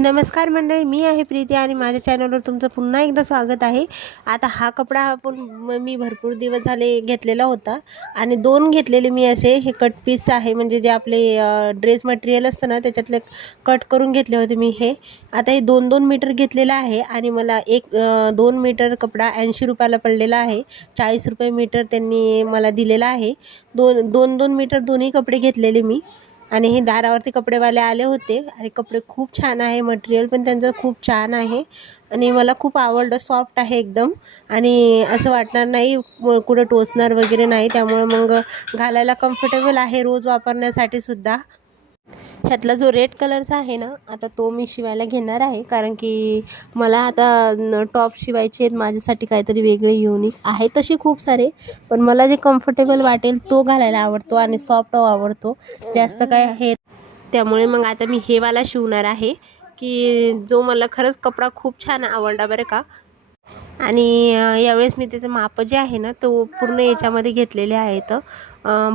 नमस्कार मंडळी, मी आहे प्रीती आणि माझ्या चॅनलवर तुमचं पुन्हा एकदा स्वागत आहे। आता हा कपडा मी भरपूर दिवस झाले घेतलेला होता आणि 2 घेतलेले मी असे हे कट पीस आहे, म्हणजे जे आपले ड्रेस मटेरियल असतं ना त्याच्यातले कट करून घेतले होते मी। हे आता हे 2-2 मीटर घेतलेलं आहे आणि मला 2 मीटर कपडा 80 रुपयाला पडलेला आहे। 40 रुपये मीटर त्यांनी मला दिलेला आहे। 2-2 मीटर दोन्ही कपडे घेतलेले मी आणि हे दारावरती कपडेवाले आले होते आणि कपडे खूप छान आहे, मटेरियल पण त्यांचं खूप छान आहे आणि मला खूप आवडलं। सॉफ्ट आहे एकदम आणि असं वाटणार नाही कुठं टोचणार वगैरे नाही, त्यामुळे मग घालायला कम्फर्टेबल आहे रोज वापरण्यासाठी सुद्धा। ह्यातला जो रेड कलरचा आहे ना, आता तो मी शिवायला घेणार आहे, कारण की मला आता टॉप शिवायचे आहेत माझ्यासाठी, काहीतरी वेगळे युनिक आहे तसे खूप सारे, पण मला जे कम्फर्टेबल वाटेल तो घालायला आवडतो आणि सॉफ्ट आवडतो जास्त काय हे। त्यामुळे मग आता मी हे वाला शिवणार आहे, की जो मला खरंच कपडा खूप छान आवडला बरं का। आणि यावेळेस मी त्याचं माप जे आहे ना तो पूर्ण याच्यामध्ये घेतलेले आहेत,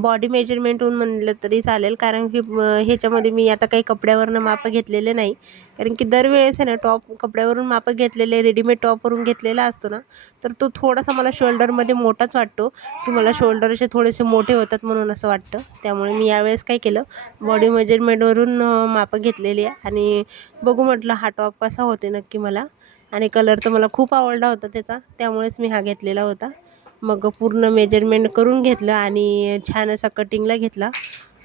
बॉडी मेजरमेंटहून म्हणलं तरी चालेल, कारण की ह्याच्यामध्ये मी आता काही कपड्यावरून माप घेतलेले नाही, कारण की दरवेळेस आहे ना टॉप कपड्यावरून माप घेतलेले, रेडीमेड टॉपवरून घेतलेला असतो ना, तर तो थोडासा मला शोल्डरमध्ये मोठाच वाटतो, की मला शोल्डर असे थोडेसे मोठे होतात म्हणून असं वाटतं। त्यामुळे मी यावेळेस काय केलं, बॉडी मेजरमेंटवरून माप घेतलेली आहे आणि बघू म्हटलं हा टॉप कसा होते नक्की मला। आणि कलर तर मला खूप आवडला होता त्याचा, त्यामुळेच मी हा घेतलेला होता। मग पूर्ण मेजरमेंट करून घेतलं आणि छान असा कटिंगला घेतला।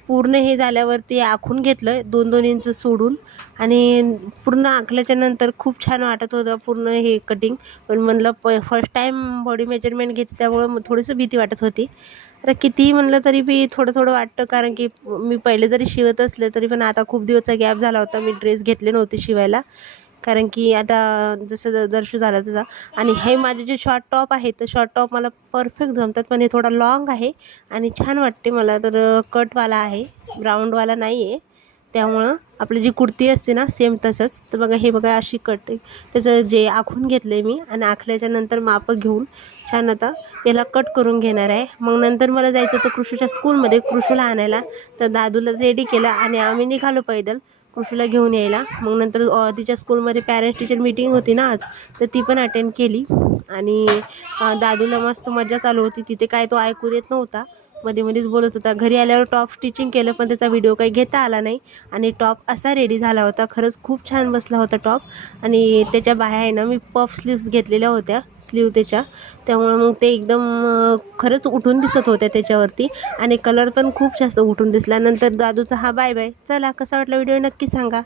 पूर्ण हे झाल्यावरती आखून घेतलं 2-2 इंच सोडून आणि पूर्ण आखल्याच्या नंतर खूप छान वाटत होतं पूर्ण हे कटिंग। पण म्हणलं फर्स्ट टाईम बॉडी मेजरमेंट घेते त्यामुळं मग थोडीसं भीती वाटत होती। आता कितीही म्हणलं तरी बी थोडं थोडं वाटतं, कारण की मी पहिले जरी शिवत असले तरी पण आता खूप दिवसचा गॅप झाला होता, मी ड्रेस घेतले नव्हते शिवायला, कारण की आता जसं दर्शू झाला त्याचा। आणि हे माझे जे शॉर्ट टॉप आहे तर शॉर्ट टॉप मला परफेक्ट जमतात, पण हे थोडा लॉंग आहे आणि छान वाटते मला, तर कटवाला आहे, ग्राउंडवाला नाही आहे। त्यामुळं आपली जी कुर्ती असते ना सेम तसंच, तर बघा हे बघा अशी कट त्याचं जे आखून घेतलं आहे मी आणि आखल्याच्या नंतर मापं घेऊन छान आता याला कट करून घेणार आहे। मग नंतर मला जायचं होतं कृषूच्या स्कूलमध्ये, कृषूला आणायला, तर दादूला रेडी केलं आणि आम्ही निघालो पैदल कृषूला घेऊन यायला। मग नंतर तिच्या स्कूलमध्ये पॅरेंट्स टीचर मीटिंग होती ना आज, तर ती पण अटेंड केली आणि दादूला मस्त मजा चालू होती तिथे, काय तो ऐकू देत नव्हता, मध्ये मध्येच बोलत होता। घरी आल्यावर टॉप स्टिचिंग केलं पण त्याचा व्हिडिओ काही घेता आला नाही आणि टॉप असा रेडी झाला होता, खरंच खूप छान बसला होता टॉप। आणि त्याच्या बाह्या आहे ना मी पफ स्लीव्स घेतलेल्या होत्या, स्लीव त्याच्या, त्यामुळं मग ते एकदम खरंच उठून दिसत होत्या त्याच्यावरती आणि कलर पण खूप जास्त उठून दिसला। नंतर दादूचा हा बाय बाय। चला, कसा वाटला व्हिडिओ नक्की सांगा।